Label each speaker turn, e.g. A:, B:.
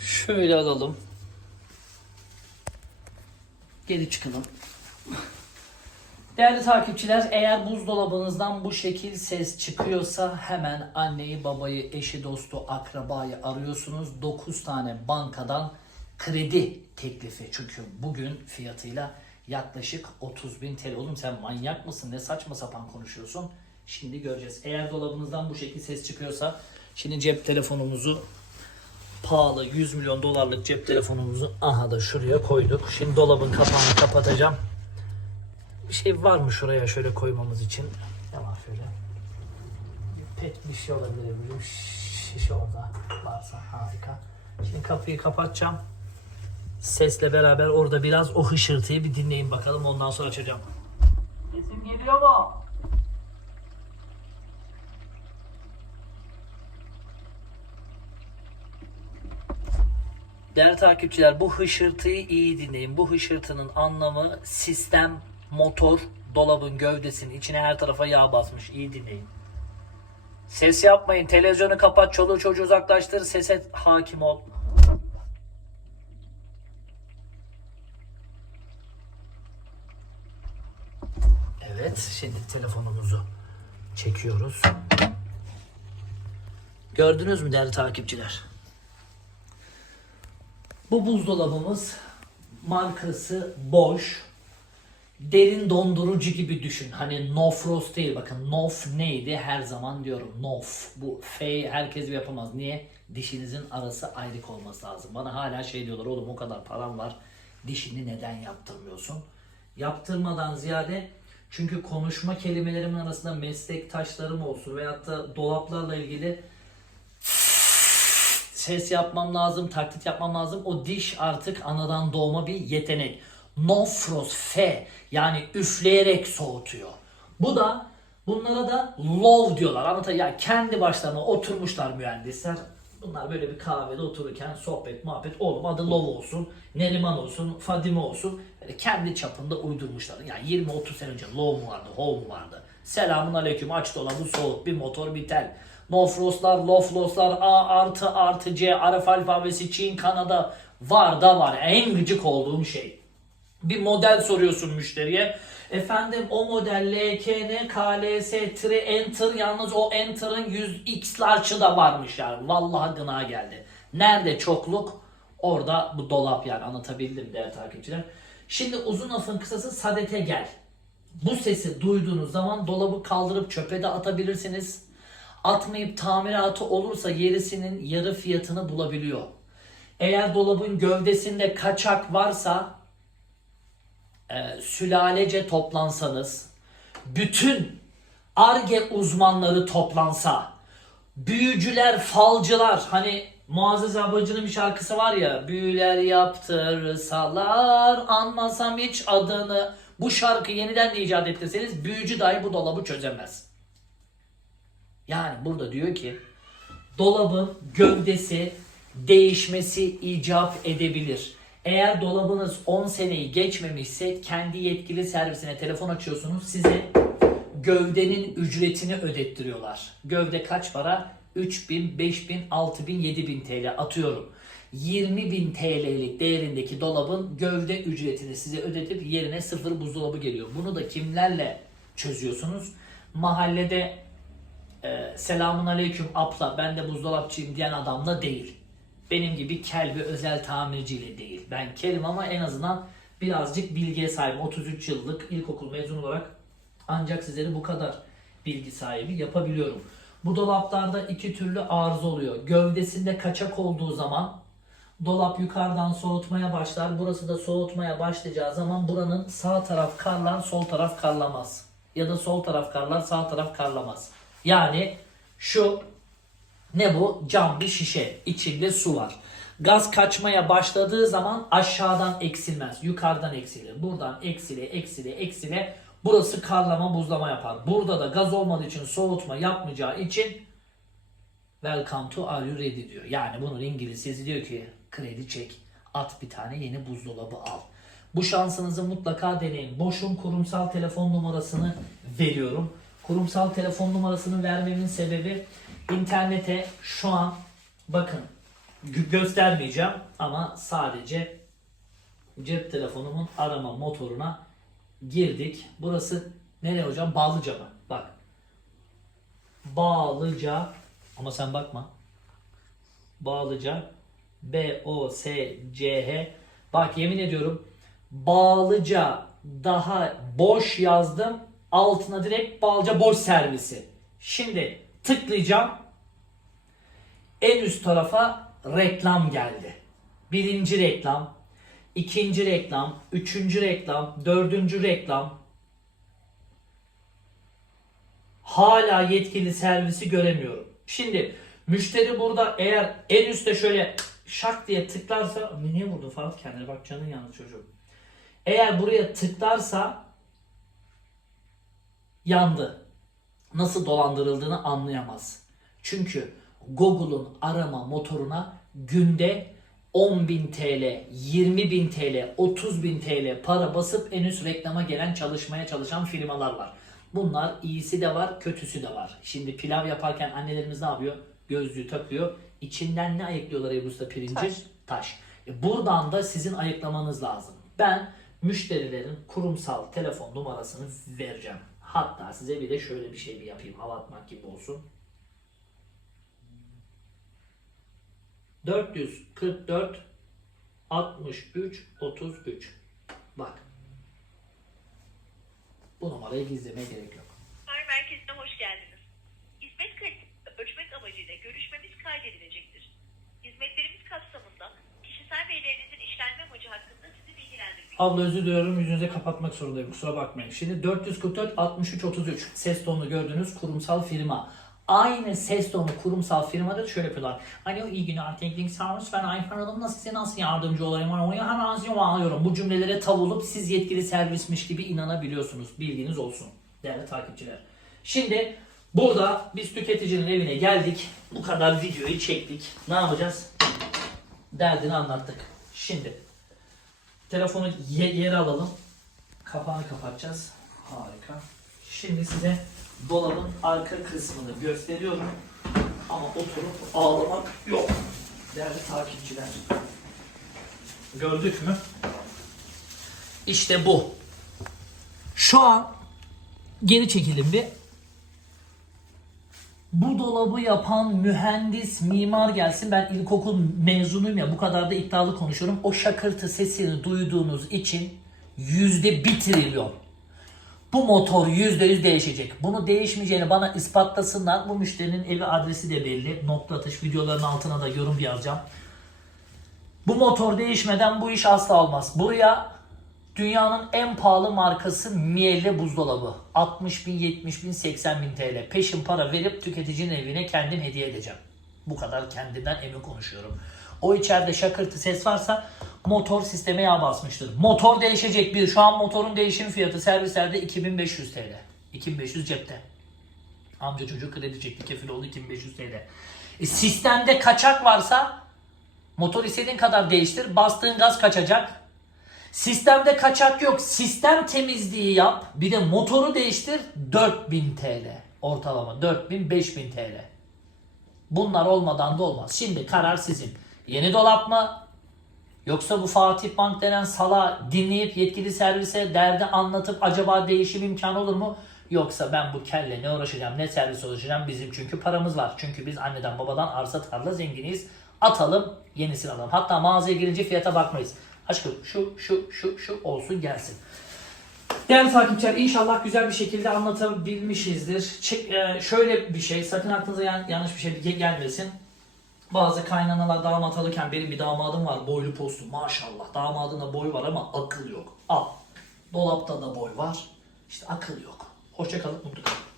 A: Şöyle alalım. Geri çıkalım. Değerli takipçiler eğer buzdolabınızdan bu şekil ses çıkıyorsa hemen anneyi, babayı, eşi, dostu, akrabayı arıyorsunuz. 9 tane bankadan kredi teklifi. Çünkü bugün fiyatıyla yaklaşık 30 bin TL. Oğlum sen manyak mısın? Ne saçma sapan konuşuyorsun? Şimdi göreceğiz. Eğer dolabınızdan bu şekil ses çıkıyorsa şimdi cep telefonumuzu pahalı 100 milyon dolarlık cep telefonumuzu aha da şuraya koyduk. Şimdi dolabın kapağını kapatacağım. Bir şey var mı şuraya şöyle koymamız için? Ne şöyle? Pet bir şey olabilir. Bir şişe orada varsa harika. Şimdi kapıyı kapatacağım. Sesle beraber orada biraz o hışırtıyı bir dinleyin bakalım ondan sonra açacağım. Sesim geliyor mu? Değerli takipçiler bu hışırtıyı iyi dinleyin. Bu hışırtının anlamı sistem, motor, dolabın gövdesinin içine her tarafa yağ basmış. İyi dinleyin. Ses yapmayın. Televizyonu kapat. Çoluğu çocuğu uzaklaştır. Sese hakim ol. Evet. Şimdi telefonumuzu çekiyoruz. Gördünüz mü değerli takipçiler? Bu buzdolabımız markası Bosch. Derin dondurucu gibi düşün. Hani no frost değil. Bakın nof neydi? Her zaman diyorum nof. Bu F herkes yapamaz. Niye? Dişinizin arası ayrık olması lazım. Bana hala şey diyorlar. Oğlum o kadar param var. Dişini neden yaptırmıyorsun? Yaptırmadan ziyade çünkü konuşma kelimelerimin arasında meslektaşlarım olsun veyahut da dolaplarla ilgili ses yapmam lazım, taklit yapmam lazım. O diş artık anadan doğma bir yetenek. No frost F yani üfleyerek soğutuyor. Bu da bunlara da low diyorlar. Anlatayım ya kendi başlarına oturmuşlar mühendisler. Bunlar böyle bir kahvede otururken sohbet muhabbet oğlum adı Lov olsun, Neriman olsun, Fadime olsun. Böyle kendi çapında uydurmuşlar. Yani 20-30 sene önce Lov mu vardı, Hov mu vardı? Selamun aleyküm aç dolabı soğut bir motor bir tel. No frostlar, low frostlar, A artı artı C, Araf alfabesi, Çin, Kanada var da var. En gıcık olduğum şey. Bir model soruyorsun müşteriye. Efendim o model LKN, KLS, tri, enter yalnız o enter'ın 100x large'ı da varmış yani. Vallahi gına geldi. Nerede çokluk? Orada bu dolap yani anlatabildim değerli takipçiler. Şimdi uzun lafın kısası sadete gel. Bu sesi duyduğunuz zaman dolabı kaldırıp çöpe de atabilirsiniz. Atmayıp tamiratı olursa yerisinin yarı fiyatını bulabiliyor. Eğer dolabın gövdesinde kaçak varsa e, sülalece toplansanız, bütün ARGE uzmanları toplansa, büyücüler, falcılar, hani Muazzez Abacı'nın bir şarkısı var ya, büyüler yaptırsalar, anmasam hiç adını, bu şarkı yeniden de icat ettirseniz, büyücü dahi bu dolabı çözemez. Yani burada diyor ki, dolabın gövdesi değişmesi icap edebilir. Eğer dolabınız 10 seneyi geçmemişse kendi yetkili servisine telefon açıyorsunuz. Size gövdenin ücretini ödettiriyorlar. Gövde kaç para? 3000, 5000, 6000, 7000 TL atıyorum. 20.000 TL'lik değerindeki dolabın gövde ücretini size ödetip yerine sıfır buzdolabı geliyor. Bunu da kimlerle çözüyorsunuz? Mahallede e, selamun aleyküm abla ben de buzdolapçıyım diyen adamla değil. Benim gibi kel bir özel tamirciyle değil. Ben kelim ama en azından birazcık bilgiye sahibim. 33 yıllık ilkokul mezun olarak ancak sizlere bu kadar bilgi sahibi yapabiliyorum. Bu dolaplarda iki türlü arıza oluyor. Gövdesinde kaçak olduğu zaman dolap yukarıdan soğutmaya başlar. Burası da soğutmaya başlayacağı zaman buranın sağ taraf karlar, sol taraf karlamaz. Ya da sol taraf karlar, sağ taraf karlamaz. Yani şu ne bu? Cam bir şişe. İçinde su var. Gaz kaçmaya başladığı zaman aşağıdan eksilmez. Yukarıdan eksilir. Buradan eksile, eksile, eksile. Burası karlama, buzlama yapar. Burada da gaz olmadığı için soğutma yapmayacağı için Welcome to Are You Ready diyor. Yani bunun İngilizcesi diyor ki kredi çek. At bir tane yeni buzdolabı al. Bu şansınızı mutlaka deneyin. Boş'un kurumsal telefon numarasını veriyorum. Kurumsal telefon numarasını vermemin sebebi internete şu an bakın gö- göstermeyeceğim ama sadece cep telefonumun arama motoruna girdik. Burası nereye hocam? Bağlıca mı? Bak. Bağlıca ama sen bakma. Bağlıca B O S C H Bak yemin ediyorum Bağlıca daha boş yazdım. Altına direkt Bağlıca boş servisi. Şimdi tıklayacağım. En üst tarafa reklam geldi. Birinci reklam, ikinci reklam, üçüncü reklam, dördüncü reklam. Hala yetkili servisi göremiyorum. Şimdi müşteri burada eğer en üstte şöyle şak diye tıklarsa niye vurdu Fatih kendine bak canın yandı çocuğum. Eğer buraya tıklarsa yandı. Nasıl dolandırıldığını anlayamaz. Çünkü Google'un arama motoruna günde 10.000 TL, 20.000 TL, 30.000 TL para basıp en üst reklama gelen çalışmaya çalışan firmalar var. Bunlar iyisi de var, kötüsü de var. Şimdi pilav yaparken annelerimiz ne yapıyor? Gözlüğü takıyor. İçinden ne ayıklıyorlar Ebru Usta pirinci?
B: Taş.
A: Taş. E buradan da sizin ayıklamanız lazım. Ben müşterilerin kurumsal telefon numarasını vereceğim. Hatta size bir de şöyle bir şey bir yapayım. Hava atmak gibi olsun. 444 63 33 Bak. Bu numarayı gizlemeye gerek yok.
C: Merkezine hoş geldiniz. Hizmet kalitesini ölçmek amacıyla görüşmemiz kaydedilecektir.
A: Abla özür diliyorum yüzünüze kapatmak zorundayım kusura bakmayın. Şimdi 444 63 33 ses tonunu gördüğünüz kurumsal firma. Aynı ses tonu kurumsal firmada da şöyle yapıyorlar. Alo iyi günler teknik servis ben Ayfer Hanım nasıl size nasıl yardımcı olayım? Oraya hemen size alıyorum. Bu cümlelere tav olup siz yetkili servismiş gibi inanabiliyorsunuz. Bilginiz olsun değerli takipçiler. Şimdi burada biz tüketicinin evine geldik. Bu kadar videoyu çektik. Ne yapacağız? Derdini anlattık. Şimdi Telefonu ye- yere alalım. Kapağını kapatacağız. Harika. Şimdi size dolabın arka kısmını gösteriyorum. Ama oturup ağlamak yok. Değerli takipçiler. Gördük mü? İşte bu. Şu an geri çekelim bir. Bu dolabı yapan mühendis, mimar gelsin. Ben ilkokul mezunuyum ya bu kadar da iddialı konuşuyorum. O şakırtı sesini duyduğunuz için yüzde bir trilyon. Bu motor yüzde yüz değişecek. Bunu değişmeyeceğini bana ispatlasınlar. Bu müşterinin evi adresi de belli. Nokta atış videoların altına da yorum yazacağım. Bu motor değişmeden bu iş asla olmaz. Buraya dünyanın en pahalı markası Miele buzdolabı. 60 bin, 70 bin, 80 bin TL. Peşin para verip tüketicinin evine kendim hediye edeceğim. Bu kadar kendimden emin konuşuyorum. O içeride şakırtı ses varsa motor sisteme yağ basmıştır. Motor değişecek bir. Şu an motorun değişim fiyatı servislerde 2500 TL. 2500 cepte. Amca çocuk kredi çekti kefil oldu 2500 TL. E, sistemde kaçak varsa motor istediğin kadar değiştir. Bastığın gaz kaçacak. Sistemde kaçak yok. Sistem temizliği yap. Bir de motoru değiştir. 4000 TL. Ortalama 4000 5000 TL. Bunlar olmadan da olmaz. Şimdi karar sizin. Yeni dolap mı? Yoksa bu Fatih Bank denen sala dinleyip yetkili servise derdi anlatıp acaba değişim imkanı olur mu? Yoksa ben bu kelle ne uğraşacağım ne servis uğraşacağım bizim çünkü paramız var. Çünkü biz anneden babadan arsa tarla zenginiyiz. Atalım yenisini alalım. Hatta mağazaya girince fiyata bakmayız. Aşkım şu şu şu şu olsun gelsin. Değerli takipçiler inşallah güzel bir şekilde anlatabilmişizdir. Çek, e, şöyle bir şey sakın aklınıza yan- yanlış bir şey ge- gelmesin. Bazı kaynanalar damat alırken benim bir damadım var boylu postu maşallah. Damadın boy var ama akıl yok. Al. Dolapta da boy var. İşte akıl yok. Hoşçakalın mutlu kalın.